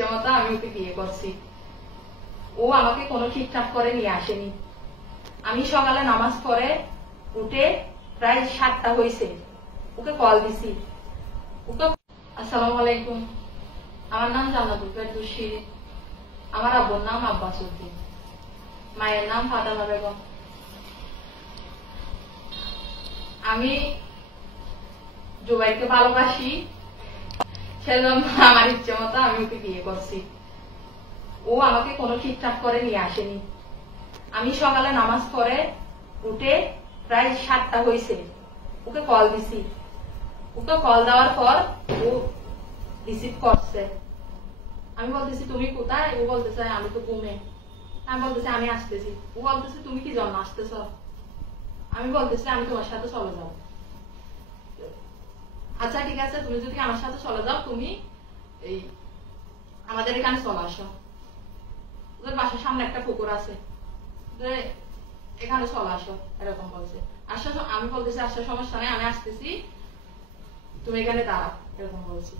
ইচ্ছে মতো আমি ওকে বিয়ে করছি। ও আমাকে কোনো ঠিকঠাক করে নিয়ে আসেনি। আমি সকালে নামাজ পড়ে উঠে প্রায় 7টা হয়েছে, ওকে কল দিছি। ওকে আসসালামু আলাইকুম, আমার নাম জান্নাতুল ফেরদৌসী, আমার আব্বুর নাম আব্বাস উদ্দিন, মায়ের নাম ফাতেমা বেগম। আমি জুবাইরকে ভালোবাসি, সেজন্য আমার ইচ্ছে মতো আমি ওকে বিয়ে করছি। ও আমাকে কোনো ঠিকঠাক করে নিয়ে আসেনি। আমি সকালে নামাজ পড়ে উঠে প্রায় 7টা হয়েছে, ওকে কল দিছি। ওকে কল দেওয়ার পর ও রিসিভ করছে। আমি বলতেছি তুমি কোথায়? ও বলতেছে আমি তো ঘুমে। আমি বলতেছি আমি আসতেছি। ও বলতেছে তুমি কি জন্য আসতেছ? আমি বলতেছি আমি তোমার সাথে চলে যাবো। আচ্ছা ঠিক আছে, তুমি যদি আমার সাথে চলে যাও তুমি এই আমাদের এখানে চলে আসো, ওদের বাসার সামনে একটা পুকুর আছে, এখানে চলে আসো, এরকম বলছে। আমি বলতেছি আসার সমস্যা নেই, আমি আসতেছি, তুমি এখানে দাঁড়াও, এরকম বলছি।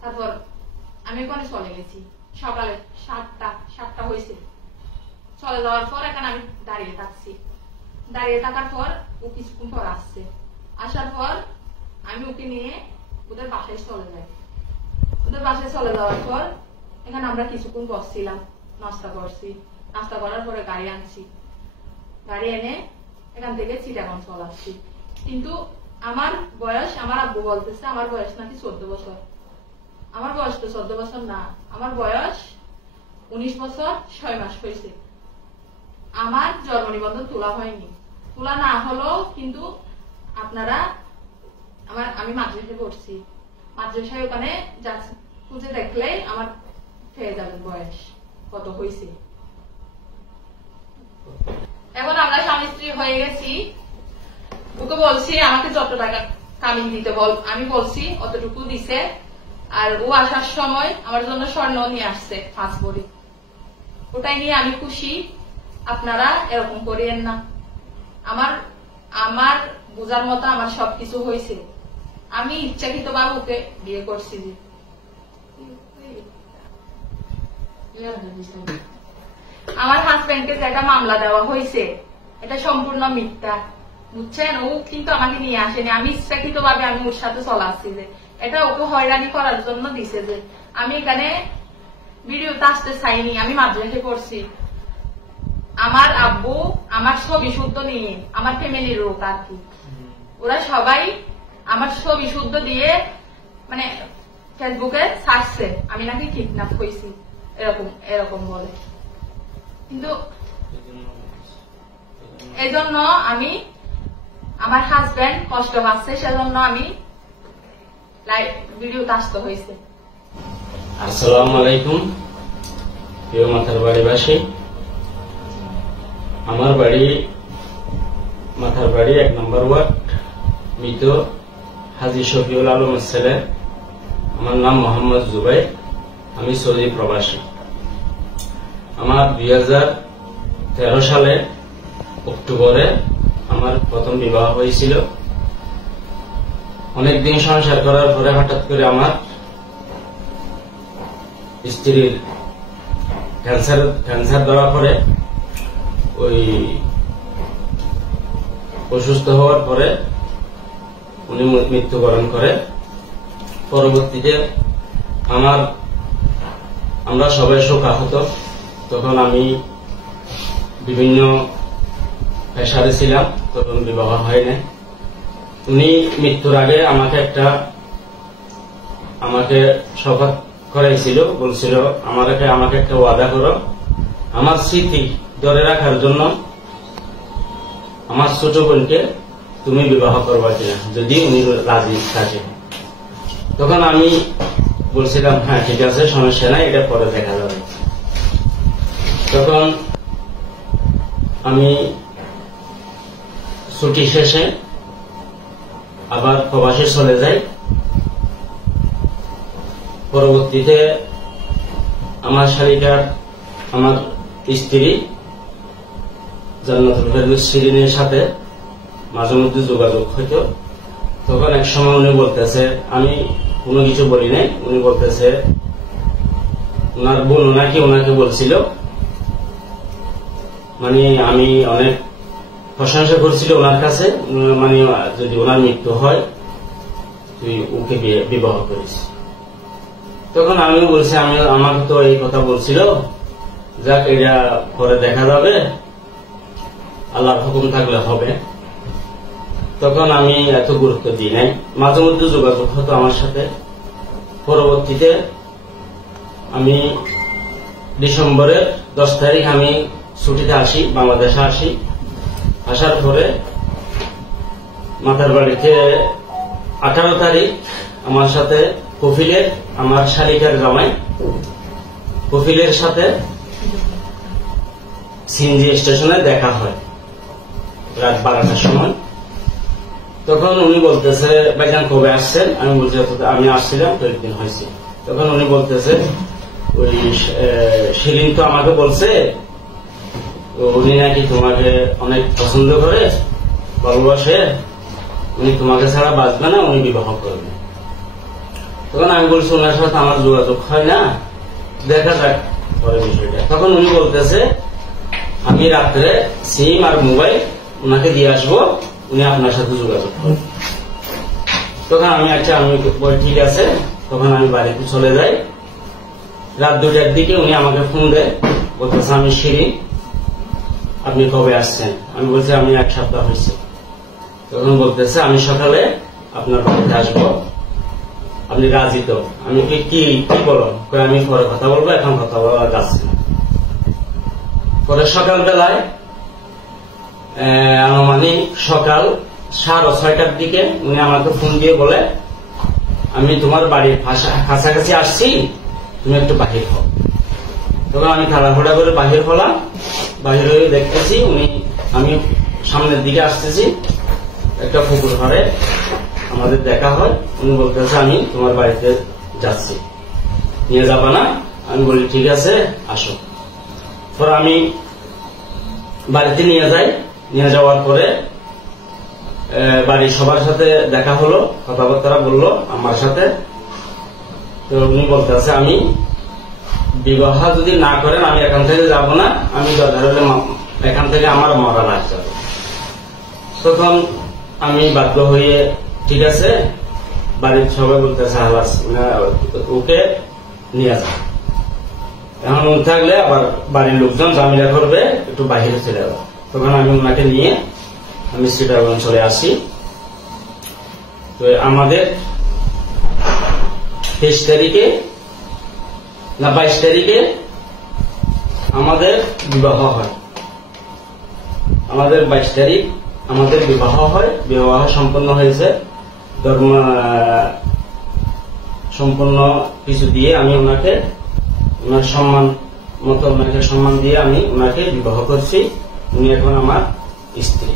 তারপর আমি ওখানে চলে গেছি। সকালে 7টা হয়েছে। চলে যাওয়ার পর এখানে আমি দাঁড়িয়ে থাকছি। দাঁড়িয়ে থাকার পর ও কিছুক্ষণ পর আসছে। আসার পর আমি ওকে নিয়ে ওদের বাসায় চলে যাই। ওদের বাসায় চলে যাওয়ার পর এখানে আমরা কিছুক্ষণ বসছিলাম, নাস্তা করছি। নাস্তা করার পরে গাড়ি আনছি। গাড়ি এনে এখান থেকে চিটাগাং চলে আসছি। কিন্তু আমার বয়স, আমার আব্বু বলতেছে আমার বয়স নাকি 14 বছর। আমার বয়স তো 14 বছর না, আমার বয়স 19 বছর 6 মাস হয়েছে। আমার জন্ম নিবন্ধন তোলা হয়নি। তোলা না হলেও কিন্তু আপনারা আমি মাদ্রাসায় পড়ছি, মাদ্রাসায় ওখানে খুঁজে দেখলে আমার পেয়ে যাবেন বয়স কত হয়েছে। এখন আমরা স্বামী স্ত্রী হয়ে গেছি। ওকে বলছি আমাকে যত টাকা কামিন দিতে বল, আমি বলছি অতটুকু দিছে। আর ও আসার সময় আমার জন্য স্বর্ণ নিয়ে আসছে 5 ভরি। ওটাই নিয়ে আমি খুশি। আপনারা এরকম করিয়েন না। আমার বোঝার মতো আমার সবকিছু হয়েছে। আমি ইচ্ছাকৃত ভাবে ওকে বিয়ে করছি। আমার হাজবেন্ডকে যেটা মামলা দেওয়া হয়েছে এটা সম্পূর্ণ মিথ্যা, বুঝছেন? ও কিন্তু আমাকে নিয়ে আসেনি। আমি ইচ্ছাকৃত ভাবে আমি ওর সাথে চলে আসছি যে এটা ওকে হয়রানি করার জন্য দিছে। যে আমি এখানে ভিডিওতে আসতে চাইনি, আমি মাদ্রাসায় পড়ছি। আমার আব্বু আমার ছবি শুদ্ধ নিয়ে, আমার ফ্যামিলির লোক আর কি, ওরা সবাই আমার ছবি শুদ্ধ দিয়ে মানে ফেসবুকে ছাড়ছে আমি নাকি কিডন্যাপ হয়েছি, এরকম বলে। কিন্তু এই জন্য আমি আমার হাজবেন্ড কষ্ট পাচ্ছে, সেজন্য আমি লাইভ ভিডিওতে আসতে হয়েছে। আসসালামু আলাইকুম প্রিয় মাথার বাড়িবাসী। আমার বাড়ি মাথার বাড়ি 1 নম্বর ওয়ার্ড, মৃত হাজী শফিউল আলমের ছেলে। আমার নাম মোহাম্মদ জুবাইর, আমি সৌদি প্রবাসী। আমার 2013 সালে অক্টোবরে আমার প্রথম বিবাহ হয়েছিল। অনেকদিন সংসার করার পরে হঠাৎ করে আমার স্ত্রীর ক্যান্সার ধরা পড়ে। ওই অসুস্থ হওয়ার পরে উনি মৃত্যুবরণ করে। পরবর্তীতে আমরা সবাই শোকাহত। তখন আমি বিভিন্ন পেশারে ছিলাম, তখন বিবাহ হয় না। উনি মৃত্যুর আগে আমাকে শপথ করাইছিল, বলছিল আমাকে একটা ওয়াদা করো, আমার স্মৃতি ধরে রাখার জন্য আমার ছোট বোনকে তুমি বিবাহ করবা কিনা, যদি উনি রাজি থাকে। তখন আমি বলছিলাম হ্যাঁ ঠিক আছে, সমস্যা নাই, এটা পরে দেখা যাবে। তখন আমি ছুটি শেষে আবার প্রবাসে চলে যাই। পরবর্তীতে আমার শালিকার আমার স্ত্রী জান্নাতুল ফেরদৌসীর সাথে মাঝে মধ্যে যোগাযোগ হইতো। তখন এক সময় উনি বলতেছে, আমি কোনো কিছু বলি নাই, উনি বলতেছে ওনার বোন ওনাকে বলছিল, মানে আমি অনেক প্রশংসা করছিল ওনার কাছে, মানে যদি ওনার মৃত্যু হয় তুই ওকে বিবাহ করিস। তখন আমিও বলছি, আমাকে তো এই কথা বলছিল, যাক এটা পরে দেখা যাবে, আল্লাহর হুকুম থাকলে হবে। তখন আমি এত গুরুত্ব দিই নাই, মাঝে মধ্যে যোগাযোগ হতো আমার সাথে। পরবর্তীতে আমি ডিসেম্বরের 10 তারিখ আমি ছুটিতে আসি, বাংলাদেশে আসি। আসার পরে মাতার বাড়িতে 18 তারিখ আমার সাথে কফিলের, আমার শালিকার জামাই কফিলের সাথে সিএনজি স্টেশনে দেখা হয় রাত 12টার সময়। তখন উনি বলতেছে, ভাইজান কবে আসছেন? আমি বলছি আমি আসছিলাম তো একদিন হয়েছে। তখন উনি বলতেছে, ওই শিরিন তো আমাকে বলছে উনি নাকি তোমাকে অনেক পছন্দ করে, ভালোবাসে, উনি তোমাকে ছাড়া বাঁচবে না, উনি বিবাহ করবে। তখন আমি বলছি, ওনার সাথে আমার যোগাযোগ হয় না, দেখা যাক পরে বিষয়টা। তখন উনি বলতেছে, আমি রাত্রে সিম আর মোবাইল ওনাকে দিয়ে আসবো, উনি আপনার সাথে যোগাযোগ করবেন। তখন আমি আমি বলি ঠিক আছে। তখন আমি বাড়িতে চলে যাই। রাত 2টার দিকে উনি আমাকে ফোন দেয়, বলতেছে, আমি শিরিন, আপনি কবে আসছেন? আমি বলছি আমি 1 সপ্তাহ হয়েছে। তখন বলতেছে, আমি সকালে আপনার বাড়িতে আসবো, আপনি রাজি তো? আমি কি বলো? আমি পরে কথা বলবো, এখন কথা বলা যাচ্ছে না। পরে সকালবেলায় আনুমানিক সকাল 6:30টার দিকে উনি আমাকে ফোন দিয়ে বলে, আমি তোমার বাড়ির কাছাকাছি আসছি, তুমি একটু বাহির হও। তখন আমি তাড়াহুড়া করে বাহির হলাম। বাহির হয়ে দেখতেছি আমি সামনের দিকে আসতেছি, একটা পুকুর ঘরে আমাদের দেখা হয়। উনি বলতেছে, আমি তোমার বাড়িতে যাচ্ছি, নিয়ে যাবা না? আমি বলি ঠিক আছে, আসো। পরে আমি বাড়িতে নিয়ে যাই। নিয়ে যাওয়ার পরে বাড়ির সবার সাথে দেখা হলো, কথাবার্তা বললো আমার সাথে। তো উনি বলতেছে, আমি বিবাহ যদি না করেন আমি এখান থেকে যাব না, আমি দরকার হলে এখান থেকে আমার মরা লাগছে। তখন আমি বাধ্য হয়ে ঠিক আছে, বাড়ির সবাই বলতেছে, হালাস ওকে নিয়ে যা, এখন থাকলে আবার বাড়ির লোকজন ঝামেলা করবে, একটু বাহিরে চলে যাবো। তখন আমি ওনাকে নিয়ে আমি চিটাগং চলে আসি। তো আমাদের 23 তারিখে না 22 তারিখে আমাদের বিবাহ হয়। আমাদের 22 তারিখ আমাদের বিবাহ হয়। বিবাহ সম্পন্ন হয়েছে, ধর্ম সম্পন্ন কিছু দিয়ে আমি ওনার সম্মান মতো ওনাকে সম্মান দিয়ে আমি ওনাকে বিবাহ করছি। উনি এখন আমার স্ত্রী।